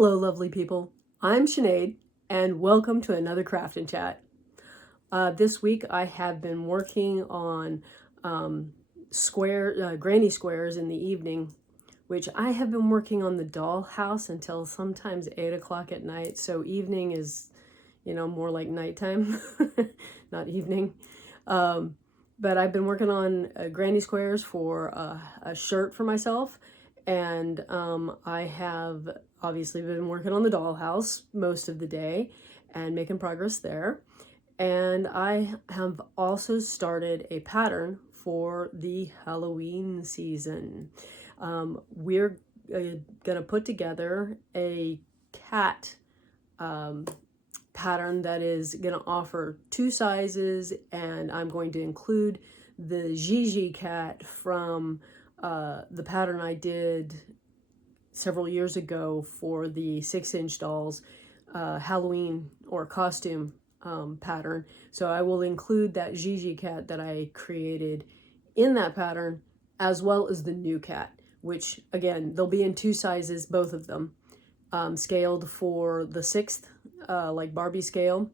Hello, lovely people. I'm Sinead, and welcome to another Craft and Chat. This week I have been working on granny squares in the evening, which I have been working on the dollhouse until sometimes 8 o'clock at night. So evening is, more like nighttime, not evening. But I've been working on granny squares for a shirt for myself, and I have obviously been working on the dollhouse most of the day and making progress there. And I have also started a pattern for the Halloween season. We're gonna put together a cat pattern that is going to offer two sizes, and I'm going to include the Gigi cat from the pattern I did several years ago for the 6-inch dolls Halloween or costume pattern. So I will include that Gigi cat that I created in that pattern, as well as the new cat, which again, they'll be in two sizes, both of them. Scaled for the 6th, like Barbie scale,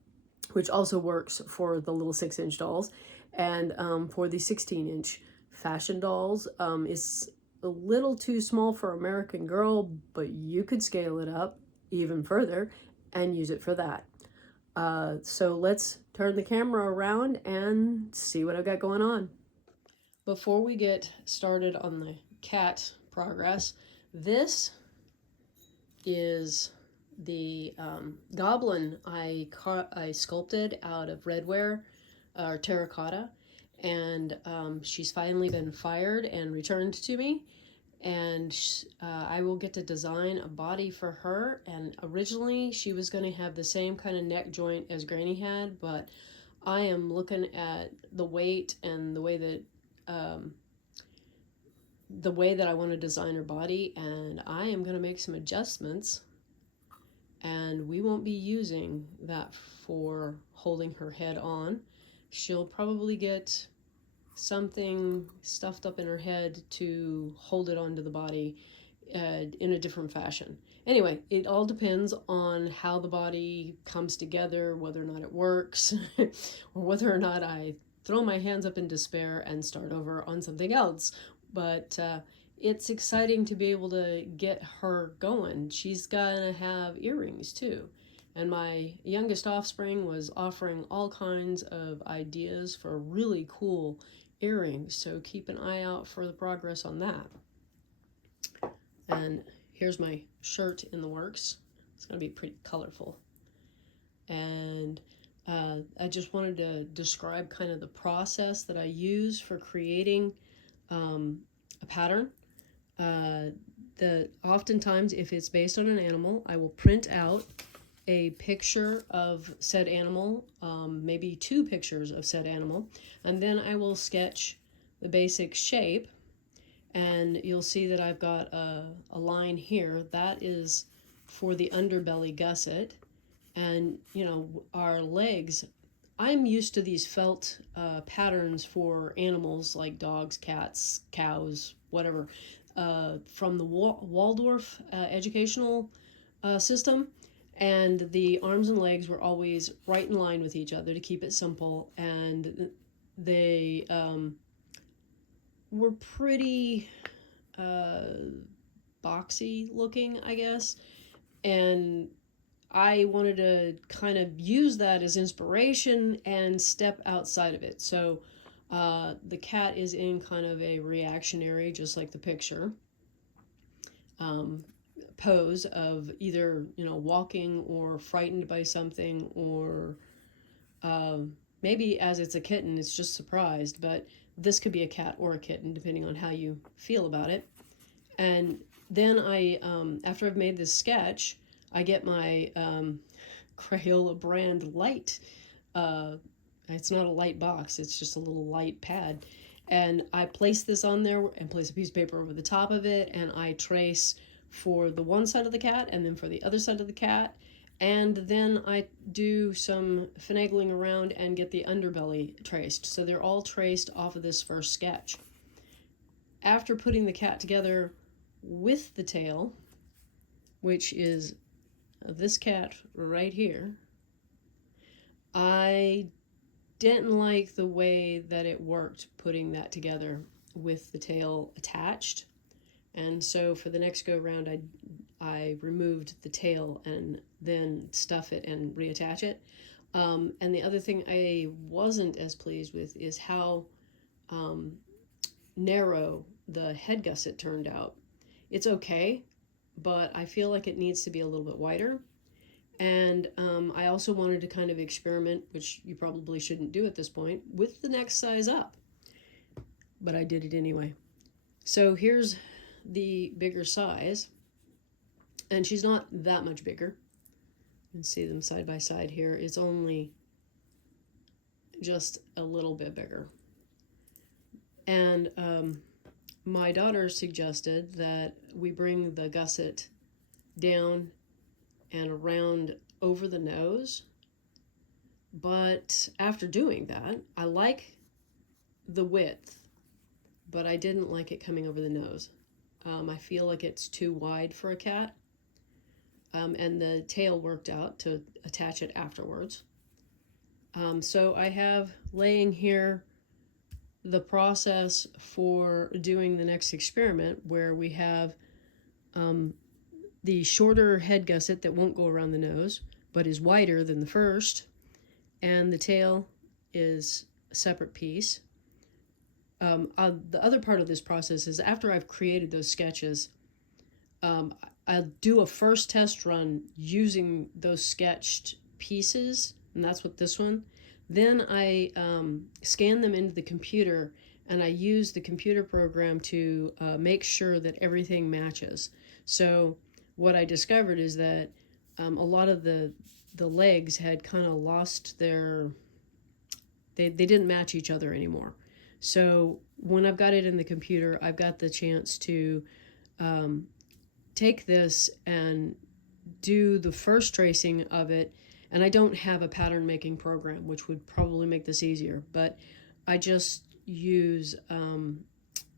which also works for the little 6-inch dolls. And for the 16-inch fashion dolls, it's a little too small for American Girl, but you could scale it up even further and use it for that. So let's turn the camera around and see what I've got going on. Before we get started on the cat progress, this is the goblin I sculpted out of redware or terracotta, and she's finally been fired and returned to me, and I will get to design a body for her. And originally she was going to have the same kind of neck joint as Granny had, but I am looking at the weight and the way that I want to design her body, and I am going to make some adjustments, and we won't be using that for holding her head on. She'll probably get something stuffed up in her head to hold it onto the body in a different fashion. Anyway, it all depends on how the body comes together, whether or not it works, or whether or not I throw my hands up in despair and start over on something else. But it's exciting to be able to get her going. She's gonna have earrings too. And my youngest offspring was offering all kinds of ideas for really cool earrings. So keep an eye out for the progress on that. And here's my shirt in the works. It's gonna be pretty colorful. And I just wanted to describe kind of the process that I use for creating a pattern. Oftentimes, if it's based on an animal, I will print out a picture of said animal, maybe 2 pictures of said animal, and then I will sketch the basic shape. And you'll see that I've got a line here that is for the underbelly gusset. And our legs, I'm used to these felt patterns for animals like dogs, cats, cows, whatever, from the Waldorf educational system. And the arms and legs were always right in line with each other to keep it simple. And they were pretty boxy looking, I guess. And I wanted to kind of use that as inspiration and step outside of it. So the cat is in kind of a reactionary, just like the picture, pose of either, walking or frightened by something, or maybe as it's a kitten, it's just surprised. But this could be a cat or a kitten, depending on how you feel about it. And then after I've made this sketch, I get my Crayola brand light. It's not a light box, it's just a little light pad. And I place this on there and place a piece of paper over the top of it, and I trace for the one side of the cat and then for the other side of the cat. And then I do some finagling around and get the underbelly traced. So they're all traced off of this first sketch. After putting the cat together with the tail, which is this cat right here, I didn't like the way that it worked putting that together with the tail attached. And so for the next go round, I removed the tail and then stuff it and reattach it. And the other thing I wasn't as pleased with is how narrow the head gusset turned out. It's okay, but I feel like it needs to be a little bit wider. And I also wanted to kind of experiment, which you probably shouldn't do at this point, with the next size up. But I did it anyway. So here's the bigger size. And she's not that much bigger. You can see them side by side here. It's only just a little bit bigger. And my daughter suggested that we bring the gusset down and around over the nose. But after doing that, I like the width, but I didn't like it coming over the nose. I feel like it's too wide for a cat. And the tail worked out to attach it afterwards. So I have laying here the process for doing the next experiment, where we have the shorter head gusset that won't go around the nose but is wider than the first, and the tail is a separate piece. The other part of this process is after I've created those sketches, I'll do a first test run using those sketched pieces, and that's what this one. Then I scan them into the computer, and I use the computer program to make sure that everything matches. So what I discovered is that a lot of the legs had kind of lost their, they didn't match each other anymore. So when I've got it in the computer, I've got the chance to take this and do the first tracing of it. And I don't have a pattern making program, which would probably make this easier, but I just use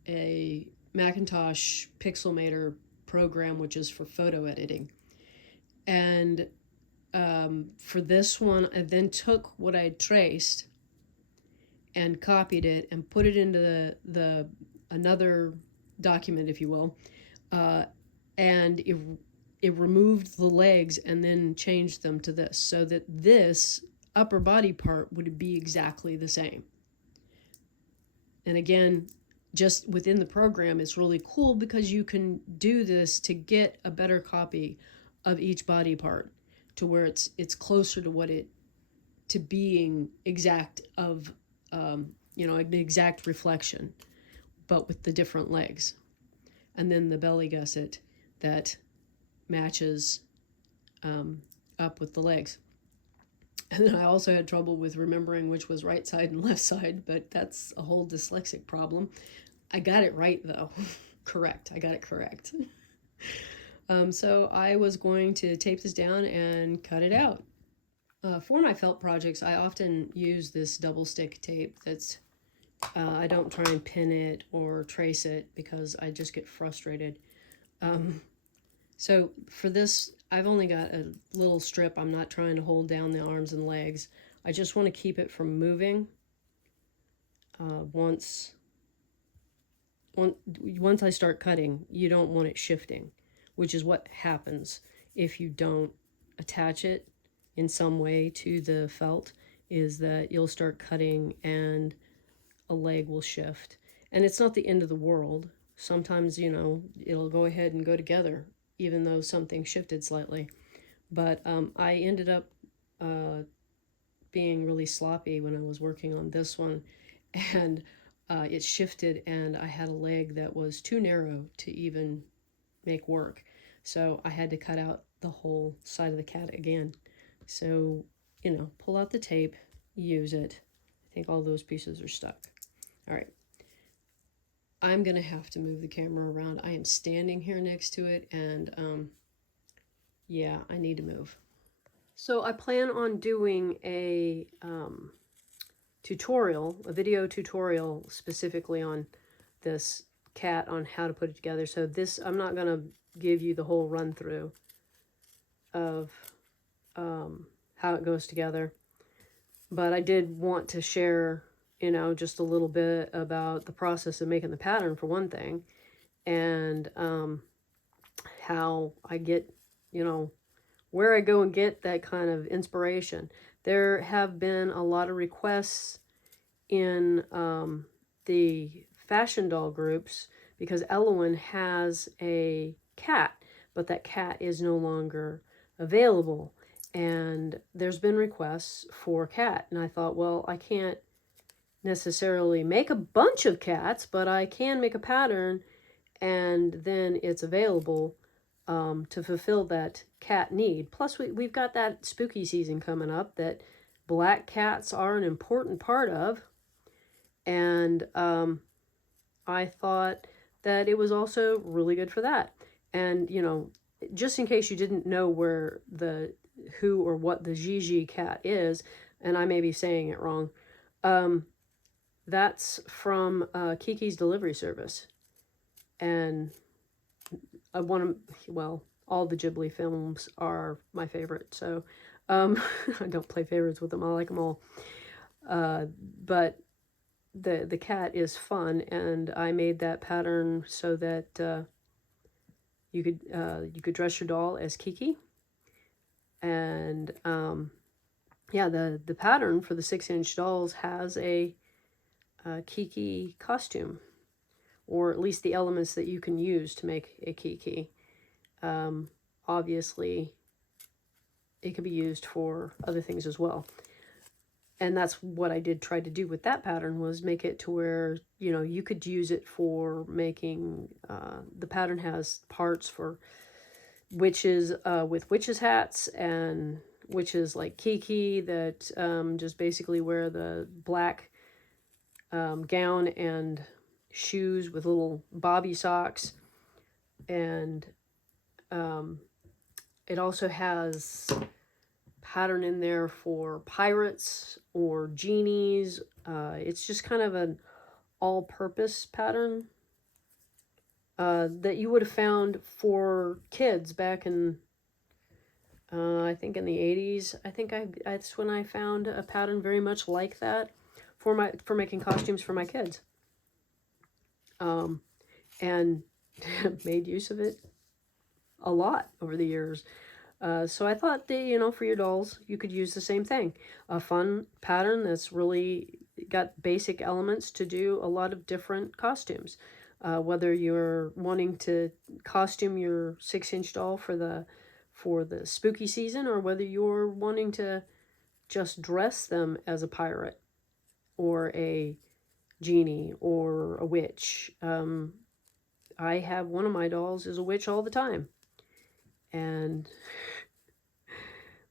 a Macintosh Pixelmator program, which is for photo editing. And for this one, I then took what I had traced and copied it and put it into the another document, if you will, and it removed the legs and then changed them to this, so that this upper body part would be exactly the same. And again, just within the program, it's really cool because you can do this to get a better copy of each body part to where it's closer to what it, to being exact of, an exact reflection, but with the different legs. And then the belly gusset that matches up with the legs. And then I also had trouble with remembering which was right side and left side, but that's a whole dyslexic problem. I got it right though. Correct. I got it correct. So I was going to tape this down and cut it out. For my felt projects, I often use this double stick tape that's, I don't try and pin it or trace it because I just get frustrated. So for this, I've only got a little strip. I'm not trying to hold down the arms and legs. I just want to keep it from moving. Once I start cutting, you don't want it shifting, which is what happens if you don't attach it in some way to the felt, is that you'll start cutting and a leg will shift. And it's not the end of the world. Sometimes, it'll go ahead and go together, even though something shifted slightly. But I ended up being really sloppy when I was working on this one, and it shifted, and I had a leg that was too narrow to even make work. So I had to cut out the whole side of the cat again. So, pull out the tape, use it. I think all those pieces are stuck. All right. I'm going to have to move the camera around. I am standing here next to it, and yeah, I need to move. So I plan on doing a video tutorial specifically on this cat, on how to put it together. So this, I'm not going to give you the whole run through of how it goes together. But I did want to share, just a little bit about the process of making the pattern for one thing, and how I get, where I go and get that kind of inspiration. There have been a lot of requests in the fashion doll groups because Elowen has a cat, but that cat is no longer available. And there's been requests for a cat. And I thought, well, I can't necessarily make a bunch of cats, but I can make a pattern, and then it's available to fulfill that cat need. Plus, we've got that spooky season coming up that black cats are an important part of. And I thought that it was also really good for that. And, just in case you didn't know where who or what the Gigi cat is, and I may be saying it wrong, that's from Kiki's Delivery Service. And all the Ghibli films are my favorite. So I don't play favorites with them. I like them all. But the cat is fun, and I made that pattern so that you could dress your doll as Kiki. And the pattern for the 6-inch dolls has a Kiki costume, or at least the elements that you can use to make a Kiki. Obviously, it can be used for other things as well. And that's what I did try to do with that pattern, was make it to where, you could use it for making, the pattern has parts for witches with witches hats, and witches like Kiki that just basically wear the black gown and shoes with little bobby socks. And it also has pattern in there for pirates or genies. It's just kind of an all-purpose pattern that you would have found for kids back in I think in the 80s. I think that's when I found a pattern very much like that for making costumes for my kids, and made use of it a lot over the years. So I thought that, for your dolls, you could use the same thing. A fun pattern that's really got basic elements to do a lot of different costumes. Whether you're wanting to costume your 6-inch doll for the spooky season, or whether you're wanting to just dress them as a pirate or a genie or a witch. I have one of my dolls is a witch all the time. And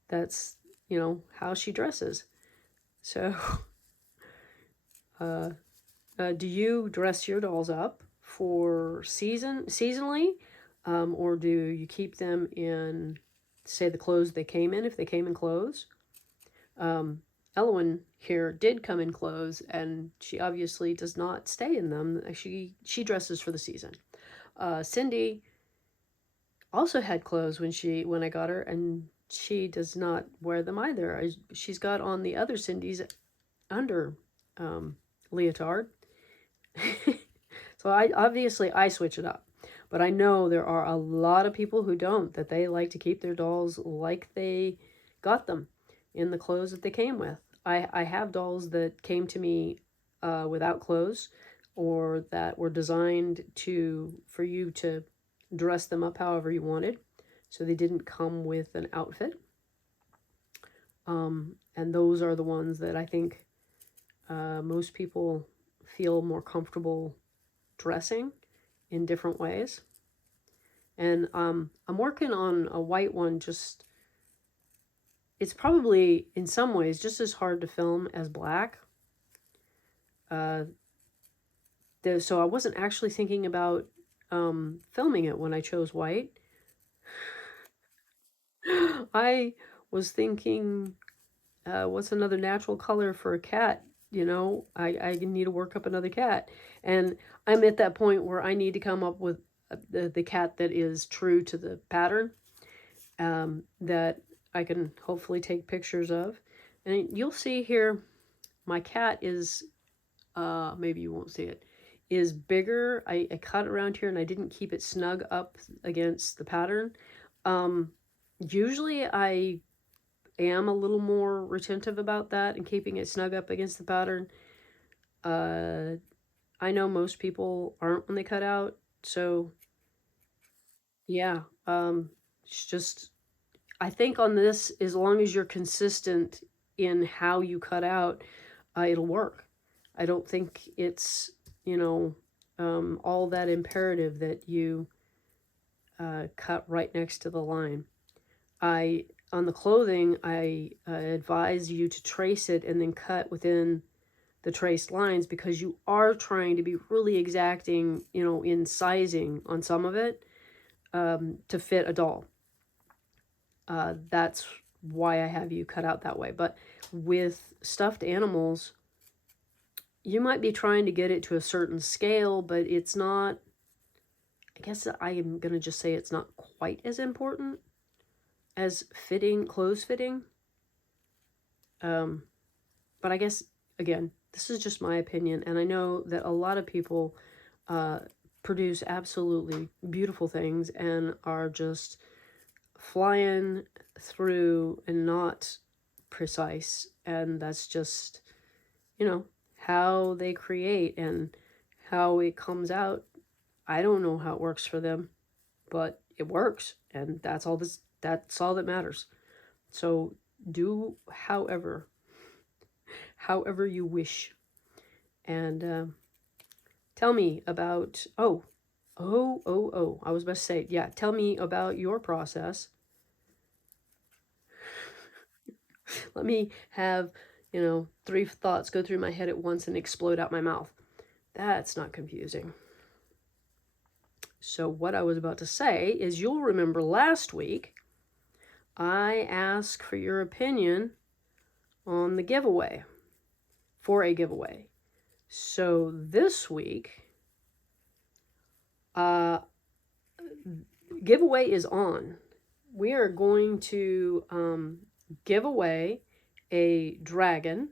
that's, how she dresses. So, do you dress your dolls up for seasonally? Or do you keep them in, say, the clothes they came in, if they came in clothes? Elowen here did come in clothes, and she obviously does not stay in them. She dresses for the season. Cindy also had clothes when I got her, and she does not wear them either. She's got on the other Cindy's under leotard. So I switch it up. But I know there are a lot of people who don't, that they like to keep their dolls like they got them, in the clothes that they came with. I have dolls that came to me without clothes, or that were designed for you to dress them up however you wanted. So they didn't come with an outfit. And those are the ones that I think most people feel more comfortable dressing in different ways. And I'm working on a white one. It's probably in some ways just as hard to film as black. So I wasn't actually thinking about filming it when I chose white. I was thinking, what's another natural color for a cat? I need to work up another cat. And I'm at that point where I need to come up with the cat that is true to the pattern. that I can hopefully take pictures of. And you'll see here, my cat is, maybe you won't see it, is bigger. I cut around here and I didn't keep it snug up against the pattern. Usually I am a little more retentive about that and keeping it snug up against the pattern. I know most people aren't when they cut out, so yeah, it's just, I think on this, as long as you're consistent in how you cut out, it'll work. I don't think it's, you know, all that imperative that you cut right next to the line. On the clothing, I advise you to trace it and then cut within the traced lines, because you are trying to be really exacting, you know, in sizing on some of it, to fit a doll. That's why I have you cut out that way. But with stuffed animals, you might be trying to get it to a certain scale, but it's not, I guess I am going to just say it's not quite as important as fitting, clothes fitting. But I guess, again, this is just my opinion, and I know that a lot of people produce absolutely beautiful things and are just flying through and not precise, and that's just, you know, how they create and how it comes out. I don't know how it works for them, but it works, and that's all that matters. So do however you wish. And tell me about, I was about to say, yeah, tell me about your process. Let me have, 3 thoughts go through my head at once and explode out my mouth. That's not confusing. So what I was about to say is, you'll remember last week I asked for your opinion on the giveaway, for a giveaway. So this week, giveaway is on. We are going to give away a dragon,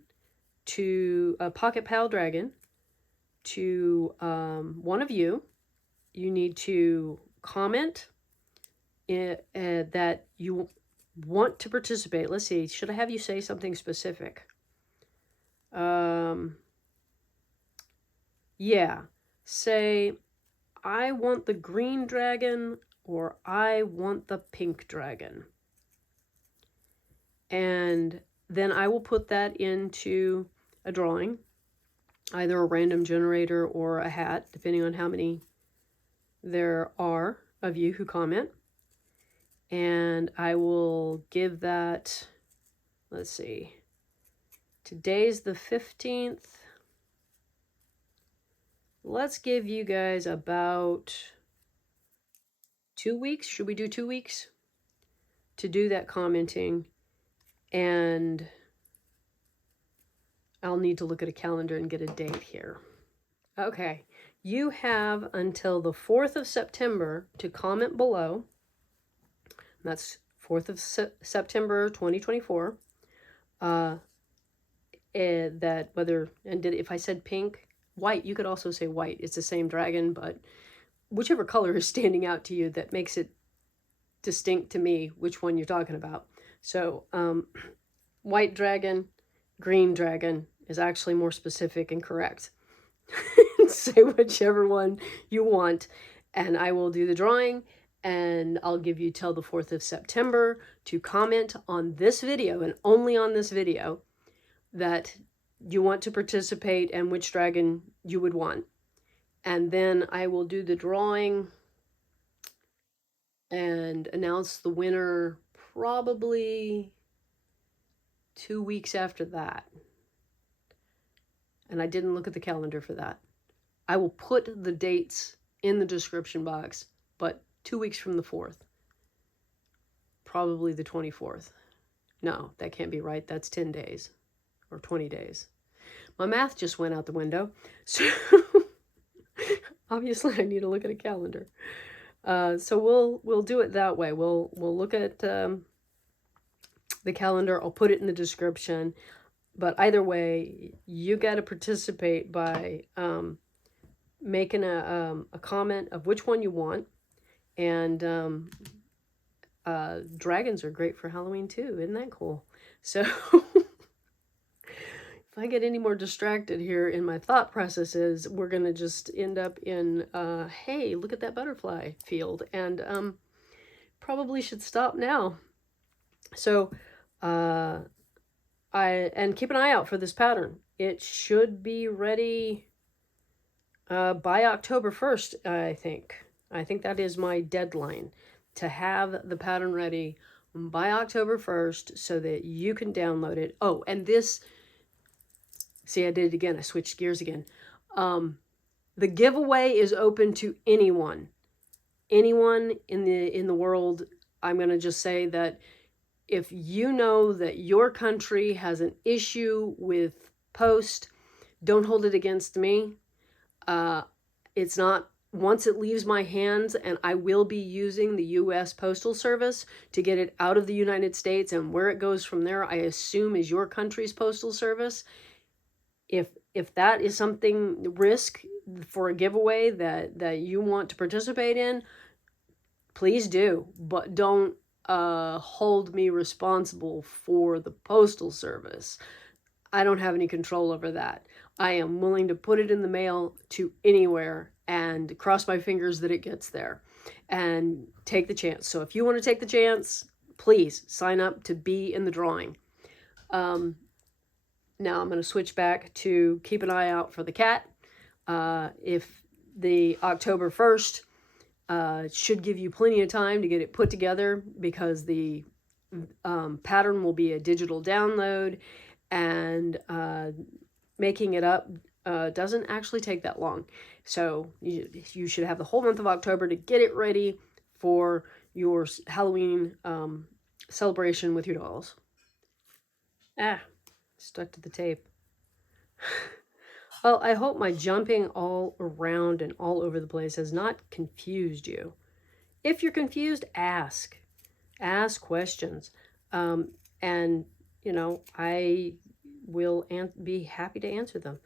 to a Pocket Pal dragon, to one of you. You need to comment that you want to participate. Let's see, should I have you say something specific? Yeah, say, I want the green dragon, or I want the pink dragon. And then I will put that into a drawing, either a random generator or a hat, depending on how many there are of you who comment. And I will give that, let's see, today's the 15th. Let's give you guys about 2 weeks. Should we do 2 weeks to do that commenting? And I'll need to look at a calendar and get a date here. Okay, you have until the 4th of September to comment below. That's 4th of September 2024. That whether, and if I said pink, white, you could also say white. It's the same dragon, but whichever color is standing out to you that makes it distinct to me which one you're talking about. So white dragon, green dragon is actually more specific and correct. Say whichever one you want, and I will do the drawing, and I'll give you till the 4th of September to comment on this video, and only on this video, that you want to participate and which dragon you would want. And then I will do the drawing and announce the winner probably 2 weeks after that. And I didn't look at the calendar for that. I will put the dates in the description box, but 2 weeks from the 4th. Probably the 24th. No, that can't be right. That's 10 days or 20 days. My math just went out the window. So obviously I need to look at a calendar. So we'll do it that way. We'll look at the calendar. I'll put it in the description. But either way, you got to participate by making a comment of which one you want. And dragons are great for Halloween too. Isn't that cool? So if I get any more distracted here in my thought processes, we're going to just end up in, hey, look at that butterfly field. And probably should stop now. So and keep an eye out for this pattern. It should be ready by October 1st, I think. I think that is my deadline, to have the pattern ready by October 1st so that you can download it. Oh, and this, see, I did it again. I switched gears again. The giveaway is open to anyone. Anyone in the world. I'm going to just say that if you know that your country has an issue with post, don't hold it against me. It's not, once it leaves my hands, and I will be using the U.S. Postal Service to get it out of the United States, and where it goes from there, I assume, is your country's postal service. If that is something, risk for a giveaway that you want to participate in, please do, but don't hold me responsible for the postal service. I don't have any control over that. I am willing to put it in the mail to anywhere and cross my fingers that it gets there and take the chance. So if you want to take the chance, please sign up to be in the drawing. Now I'm going to switch back to keep an eye out for the cat. If the October 1st should give you plenty of time to get it put together, because the pattern will be a digital download, and making it up doesn't actually take that long. So you should have the whole month of October to get it ready for your Halloween celebration with your dolls. Stuck to the tape. Well, I hope my jumping all around and all over the place has not confused you. If you're confused, ask questions. And, you know, I will be happy to answer them.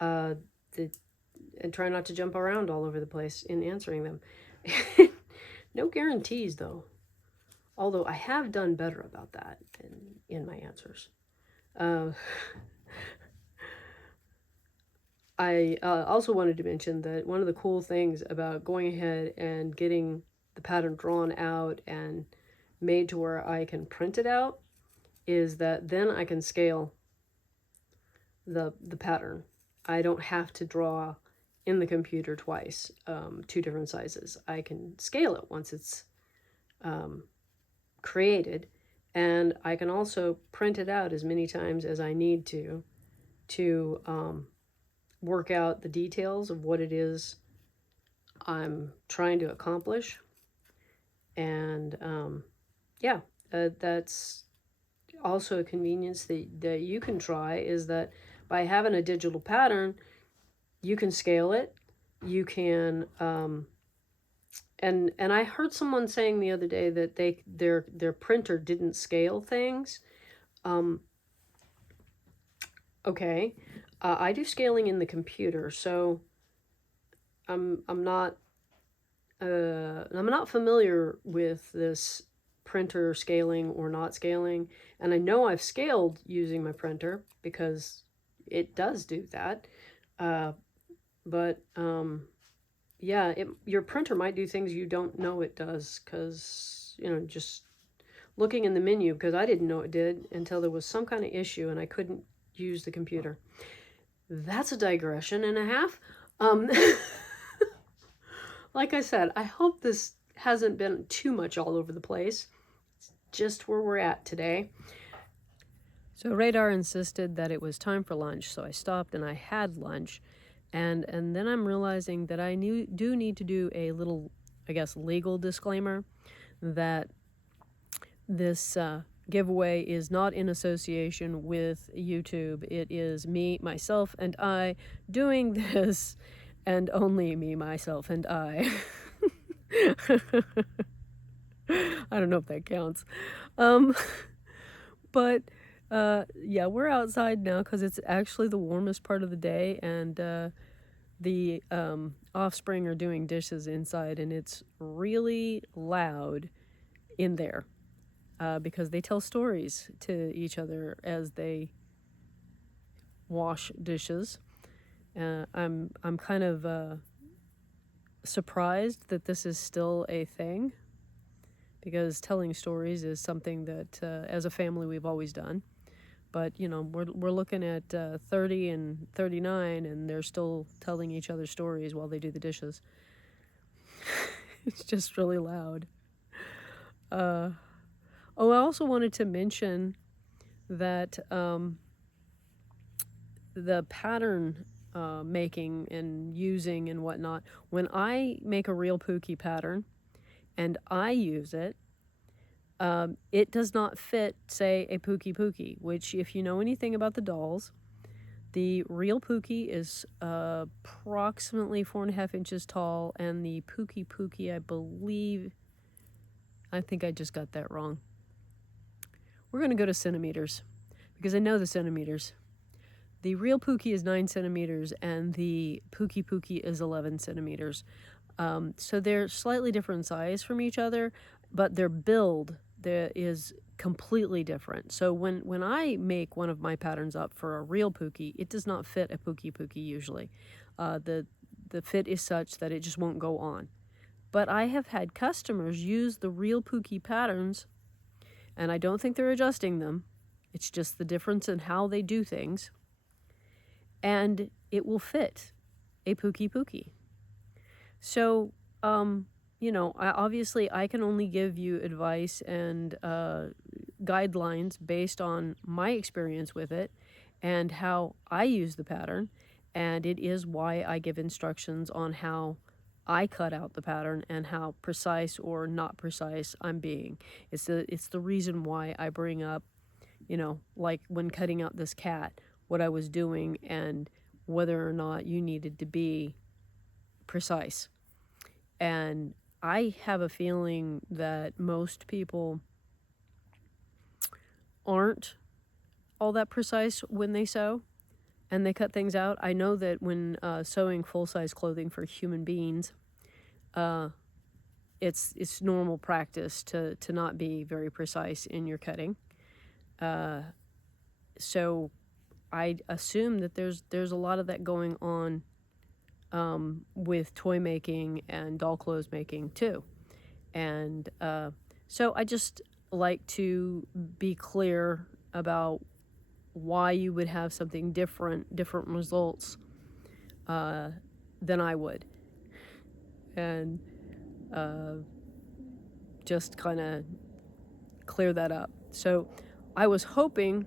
And try not to jump around all over the place in answering them. No guarantees, though. Although I have done better about that in my answers. I also wanted to mention that one of the cool things about going ahead and getting the pattern drawn out and made to where I can print it out is that then I can scale the pattern. I don't have to draw in the computer twice, 2 different sizes. I can scale it once it's created, and I can also print it out as many times as I need to work out the details of what it is I'm trying to accomplish. And yeah, that's also a convenience that you can try, is that by having a digital pattern, you can scale it. You can and I heard someone saying the other day that their printer didn't scale things. Okay, I do scaling in the computer, so I'm not familiar with this printer scaling or not scaling, and I know I've scaled using my printer because it does do that. But yeah, your printer might do things you don't know it does, because, you know, just looking in the menu, because I didn't know it did until there was some kind of issue and I couldn't use the computer. That's a digression and a half. Like I said, I hope this hasn't been too much all over the place. It's just where we're at today. So Radar insisted that it was time for lunch, so I stopped and I had lunch. And then I'm realizing that I do need to do a little, I guess, legal disclaimer that this giveaway is not in association with YouTube. It is me, myself, and I doing this, and only me, myself, and I. I don't know if that counts. Um, but yeah, we're outside now because it's actually the warmest part of the day, and the offspring are doing dishes inside, and it's really loud in there because they tell stories to each other as they wash dishes. I'm kind of surprised that this is still a thing, because telling stories is something that as a family we've always done. But you know, we're looking at 30 and 39, and they're still telling each other stories while they do the dishes. It's just really loud. Oh, I also wanted to mention that the pattern making and using and whatnot, when I make a real Pookie pattern and I use it, it does not fit, say, a Pookie Pookie, which, if you know anything about the dolls, the real Pookie is approximately 4.5 inches tall, and the Pookie Pookie, I think I just got that wrong. We're going to go to centimeters, because I know the centimeters. The real Pookie is 9 centimeters, and the Pookie Pookie is 11 centimeters. So they're slightly different size from each other, but their build is completely different. So when I make one of my patterns up for a real Pookie, it does not fit a Pookie Pookie usually. The fit is such that it just won't go on. But I have had customers use the real Pookie patterns, and I don't think they're adjusting them. It's just the difference in how they do things. And it will fit a Pookie Pookie. So, you know, obviously I can only give you advice and guidelines based on my experience with it and how I use the pattern. And it is why I give instructions on how I cut out the pattern and how precise or not precise I'm being. It's the reason why I bring up, you know, like when cutting out this cat, what I was doing and whether or not you needed to be precise. And I have a feeling that most people aren't all that precise when they sew and they cut things out. I know that when sewing full-size clothing for human beings, it's normal practice to not be very precise in your cutting. So I assume that there's a lot of that going on with toy making and doll clothes making too. And so I just like to be clear about why you would have something different results than I would. And just kind of clear that up. So I was hoping,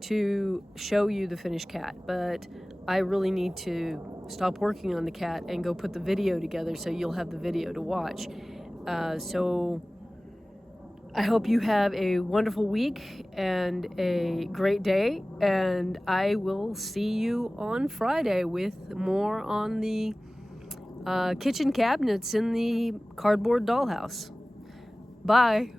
to show you the finished cat, but I really need to stop working on the cat and go put the video together so you'll have the video to watch. So I hope you have a wonderful week and a great day, and I will see you on Friday with more on the kitchen cabinets in the cardboard dollhouse. Bye.